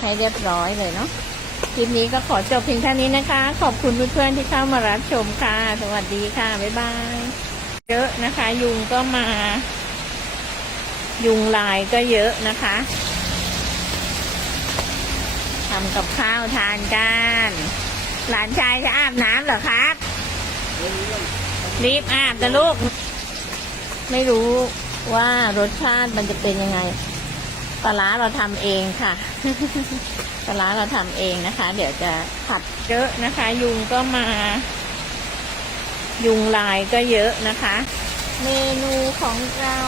ให้เรียบร้อยเลยเนาะคลิปนี้ก็ขอจบเพียงเท่านี้นะคะ ขอบคุณเพื่อนๆที่เข้ามารับชมค่ะ สวัสดีค่ะ บ๊ายบาย เยอะนะคะ ยุงก็มา ยุงลายก็เยอะนะคะทำกับข้าวทานกัน หลานชายจะอาบน้ำเหรอครับ รีบอาบนะลูก ไม่รู้ว่ารสชาติมันจะเป็นยังไง ปลาเราทำเองค่ะ ปลาร้าเราทำเองนะคะ เดี๋ยวจะผัดเยอะนะคะ ยุงก็มา ยุงลายก็เยอะนะคะ เมนูของเรา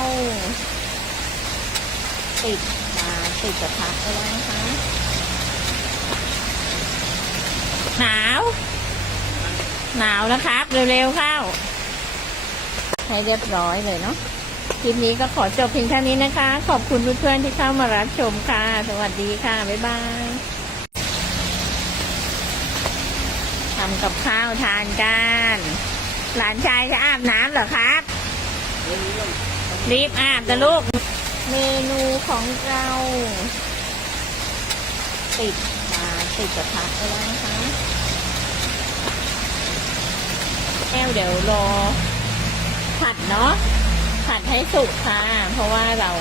ติดมาติดกระทะไปแล้วนะคะ หนาว หนาวนะครับ เร็วๆเข้า ให้เรียบร้อยเลยเนาะ คลิปนี้ก็ขอจบเพียงเท่านี้นะคะ ขอบคุณเพื่อนๆที่เข้ามารับชมค่ะ สวัสดีค่ะ บ๊ายบายทำกับข้าวทานกัน หลานชายจะอาบน้ำเหรอครับ รีบอาบนะลูก เมนูของเรา ติดมาติดกระทะไปแล้วนะคะแก้วเดี๋ยวรอผัดเนาะ ผัดให้สุกค่ะ เพราะว่าเรา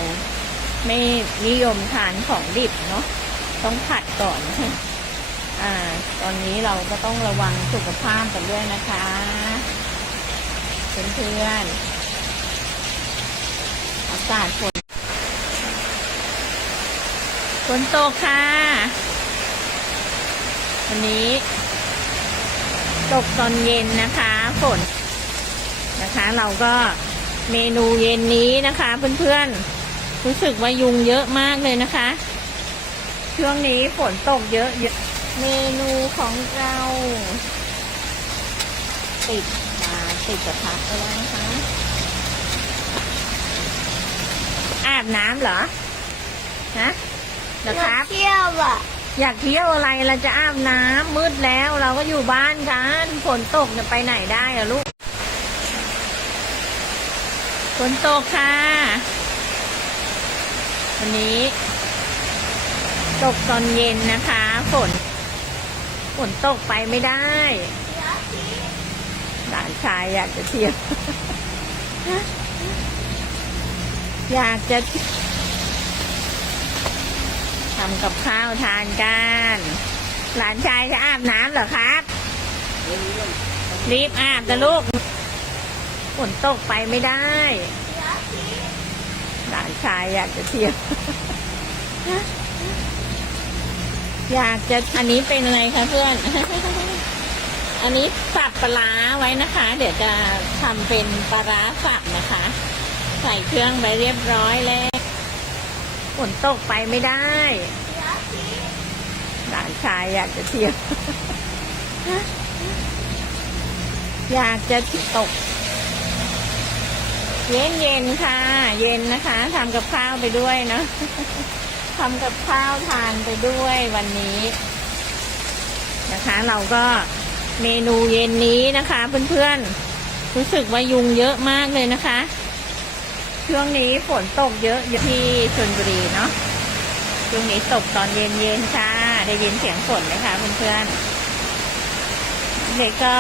ไม่นิยมทานของดิบเนาะต้องผัดก่อนอ่า ตอนนี้เราก็ต้องระวังสุขภาพกันด้วยนะคะเพื่อนๆอากาศฝนฝนตกค่ะ วันนี้ ตกตอนเย็นนะคะฝนนะคะ เราก็ เมนูเย็นนี้นะคะ เพื่อนๆ รู้สึกว่ายุงเยอะมากเลยนะคะ ช่วงนี้ฝนตกเยอะเยอะเมนูของเรา ติดมาติดกระทะไปแล้วนะคะอาบน้ำเหรอฮะเหรอครับเที่ยวอะอยากเที่ยวอะไรเราจะอาบน้ำมืดแล้วเราก็อยู่บ้านกันฝนตกจะไปไหนได้อะลูก ฝนตกค่ะ วันนี้ ตกตอนเย็นนะคะ ฝน ฝนตกไปไม่ได้หลานชายอยากจะเที่ยว อยากจะทำกับข้าวทานกัน หลานชายจะอาบน้ำเหรอครับ รีบอาบนะลูก ฝนตกไปไม่ได้หลานชายอยากจะเที่ยวอยากจะอันนี้เป็นอะไรคะเพื่อน อันนี้สับปลาไว้นะคะ เดี๋ยวจะทำเป็นปลาร้าสับนะคะ ใส่เครื่องไปเรียบร้อยแล้วฝนตกไปไม่ได้หลานชายอยากจะเที่ยวอยากจะตก เย็นเย็นๆค่ะ เย็นนะคะทำกับข้าวไปด้วยเนอะทำกับข้าวทานไปด้วยวันนี้ นะคะ เราก็เมนูเย็นนี้นะคะ เพื่อนๆรู้สึกว่ายุงเยอะมากเลยนะคะ ช่วงนี้ฝนตกเยอะที่ชลบุรีเนาะช่วงนี้ตกตอนเย็นๆค่ะ ได้ยินเสียงฝนไหมคะเพื่อนๆเด็กก็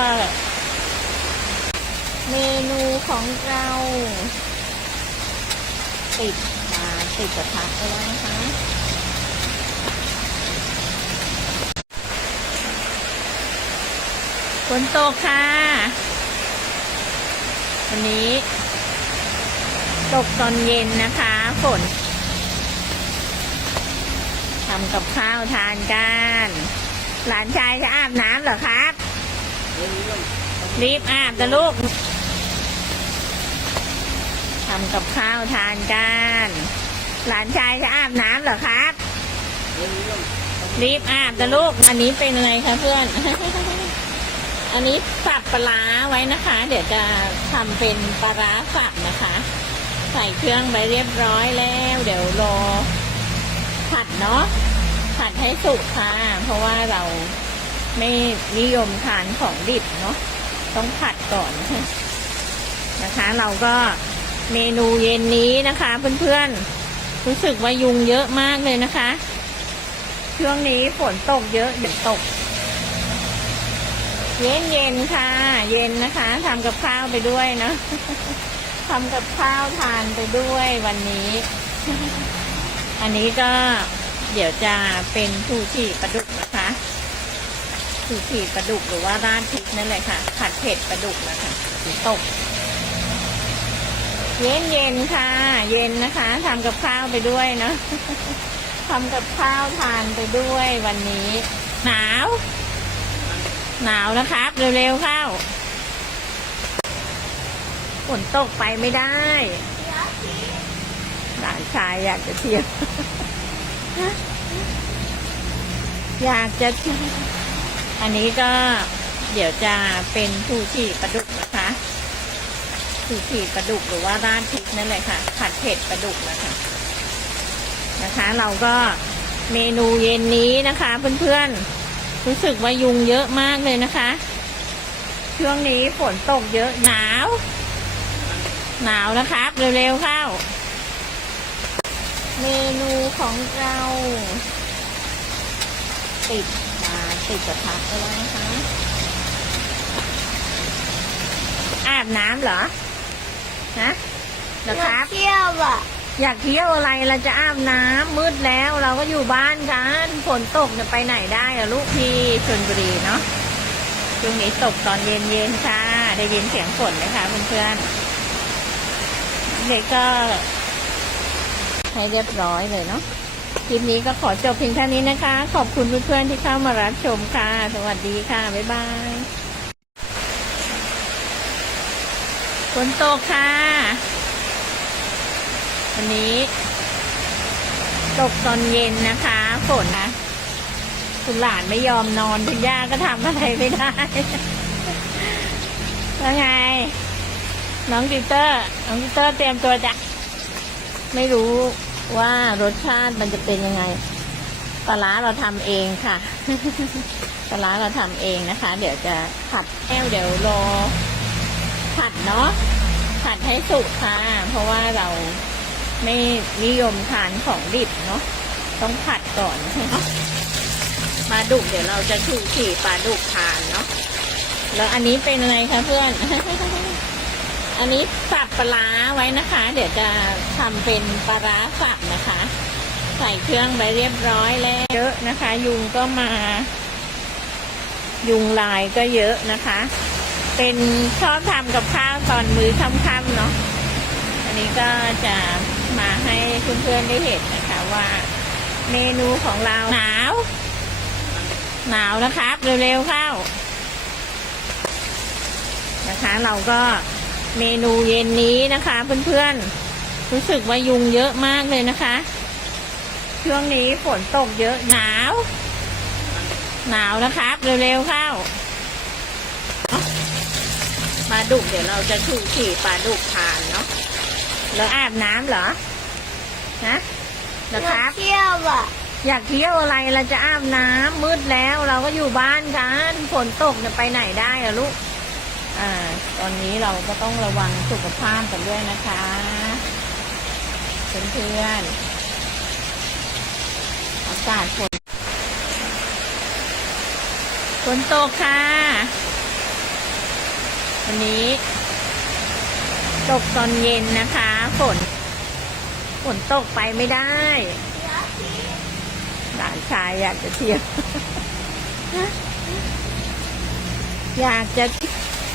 เมนูของเราติดมาติดกระทะไปแล้วนะคะฝนตกค่ะ วันนี้ ตกตอนเย็นนะคะฝนทำกับข้าวทานกัน หลานชายจะอาบน้ำเหรอครับ รีบอาบนะลูก ทำกับข้าวทานกัน หลานชายจะอาบน้ำเหรอครับ รีบอาบนะลูก อันนี้เป็นอะไรคะเพื่อน อันนี้สับปลาไว้นะคะ เดี๋ยวจะทำเป็นปลาสับนะคะ ใส่เครื่องไปเรียบร้อยแล้ว เดี๋ยวรอผัดเนาะ ผัดให้สุกค่ะ เพราะว่าเราไม่นิยมทานของดิบเนาะ ต้องผัดก่อนนะคะ เราก็ เมนูเย็นนี้นะคะ เพื่อนๆ รู้สึกว่ายุงเยอะมากเลยนะคะ ช่วงนี้ฝนตกเยอะเดี๋ยวตก เย็นเย็นๆค่ะ เย็นนะคะทำกับข้าวไปด้วยเนอะทำกับข้าวทานไปด้วยวันนี้ อันนี้ก็เดี๋ยวจะเป็นชูชีปลาดุกนะคะชูชีปลาดุกหรือว่าราดพริกนั่นแหละค่ะ ผัดเผ็ดปลาดุกนะคะตก เย็นเย็นๆค่ะ เย็นนะคะทำกับข้าวไปด้วยเนอะทำกับข้าวทานไปด้วยวันนี้ หนาว หนาวนะครับ เร็วๆเข้าฝนตกไปไม่ได้หลานชายอยากจะเที่ยวอยากจะเที่ยวอันนี้ก็เดี๋ยวจะเป็นชูชีปลาดุกนะคะ ชูชีปลาดุกหรือว่าราดพริกนั่นแหละค่ะ ผัดเผ็ดปลาดุกนะคะนะคะ เราก็เมนูเย็นนี้นะคะ เพื่อนๆรู้สึกว่ายุงเยอะมากเลยนะคะ ช่วงนี้ฝนตกเยอะหนาว หนาวนะครับเร็วๆเข้า เมนูของเราติดมาติดกระทะไปแล้วนะคะอาบน้ำเหรอ ฮะเหรอครับ เที่ยวอะอยากเที่ยวอะไรเราจะอาบน้ำมืดแล้วเราก็อยู่บ้านกันฝนตกจะไปไหนได้อะลูกที่ชลบุรีเนาะช่วงนี้ตกตอนเย็นๆค่ะ ได้ยินเสียงฝนไหมคะเพื่อนๆเด็กก็ให้เรียบร้อยเลยเนาะคลิปนี้ก็ขอจบเพียงเท่านี้นะคะ ขอบคุณเพื่อนๆที่เข้ามารับชมค่ะ สวัสดีค่ะ บ๊ายบาย ฝนตกค่ะ วันนี้ ตกตอนเย็นนะคะฝนนะคุณหลานไม่ยอมนอนคุณย่าก็ทำอะไรไม่ได้ แล้วไง น้องติเตอร์ น้องติเตอร์เตรียมตัวจะไม่รู้ว่ารสชาติมันจะเป็นยังไงปลาเราทำเองค่ะปลาร้าเราทำเองนะคะ เดี๋ยวจะผัดแก้วเดี๋ยวรอ ผัดเนาะผัดให้สุกค่ะ เพราะว่าเราไม่นิยมทานของดิบเนาะต้องผัดก่อนปลาดุกเดี๋ยวเราจะชูขี่ปลาดุกทานเนาะแล้วอันนี้เป็นอะไรคะเพื่อน อันนี้สับปลาร้าไว้นะคะ เดี๋ยวจะทำเป็นปลาร้าสับนะคะ ใส่เครื่องไปเรียบร้อยแล้วเยอะนะคะ ยุงก็มา ยุงลายก็เยอะนะคะ เป็นชอบทำกับข้าวตอนมื้อค่ำๆเนาะอันนี้ก็จะมาให้เพื่อนๆได้เห็นนะคะว่า เมนูของเราหนาว หนาวนะครับ เร็วๆเข้านะคะ เราก็เมนูเย็นนี้นะคะ เพื่อนๆรู้สึกว่ายุงเยอะมากเลยนะคะ ช่วงนี้ฝนตกเยอะหนาว หนาวนะครับ เร็วๆเข้า ปลาดุกเดี๋ยวเราจะชูขี่ปลาดุกทานเนาะแล้วอาบน้ำเหรอฮะเหรอครับ เที่ยวอะอยากเที่ยวอะไรเราจะอาบน้ำมืดแล้วเราก็อยู่บ้านกันฝนตกจะไปไหนได้อะลูกอ่า ตอนนี้เราก็ต้องระวังสุขภาพกันด้วยนะคะเพื่อนๆอากาศฝนฝนตกค่ะ วันนี้ ตกตอนเย็นนะคะ ฝน ฝนตกไปไม่ได้หลานชายอยากจะเที่ยวอยากจะ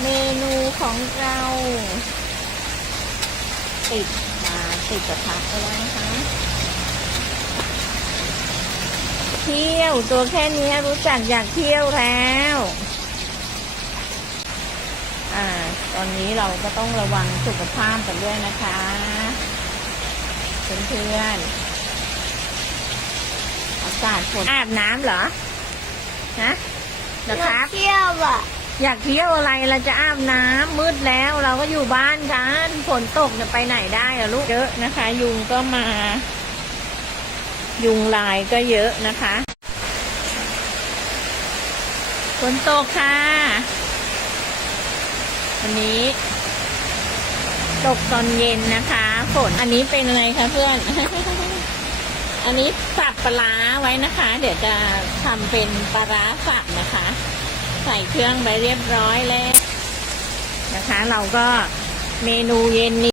เมนูของเรา ติดมาติดกระทะไปแล้วนะคะเที่ยวตัวแค่นี้รู้จักอยากเที่ยวแล้ว อ่า ตอนนี้เราก็ต้องระวังสุขภาพกันด้วยนะคะเพื่อนๆอากาศฝนอาบน้ำเหรอฮะเหรอครับเที่ยวอะอยากเที่ยวอะไรเราจะอาบน้ำมืดแล้วเราก็อยู่บ้านกันฝนตกจะไปไหนได้อะลูกเยอะนะคะ ยุงก็มา ยุงลายก็เยอะนะคะฝนตกค่ะ วันนี้ ตกตอนเย็นนะคะฝนอันนี้เป็นอะไรคะเพื่อน อันนี้สับปลาไว้นะคะ เดี๋ยวจะทำเป็นปลาร้าสับนะคะ ใส่เครื่องไปเรียบร้อยแล้วนะคะ เราก็เมนูเย็นนี้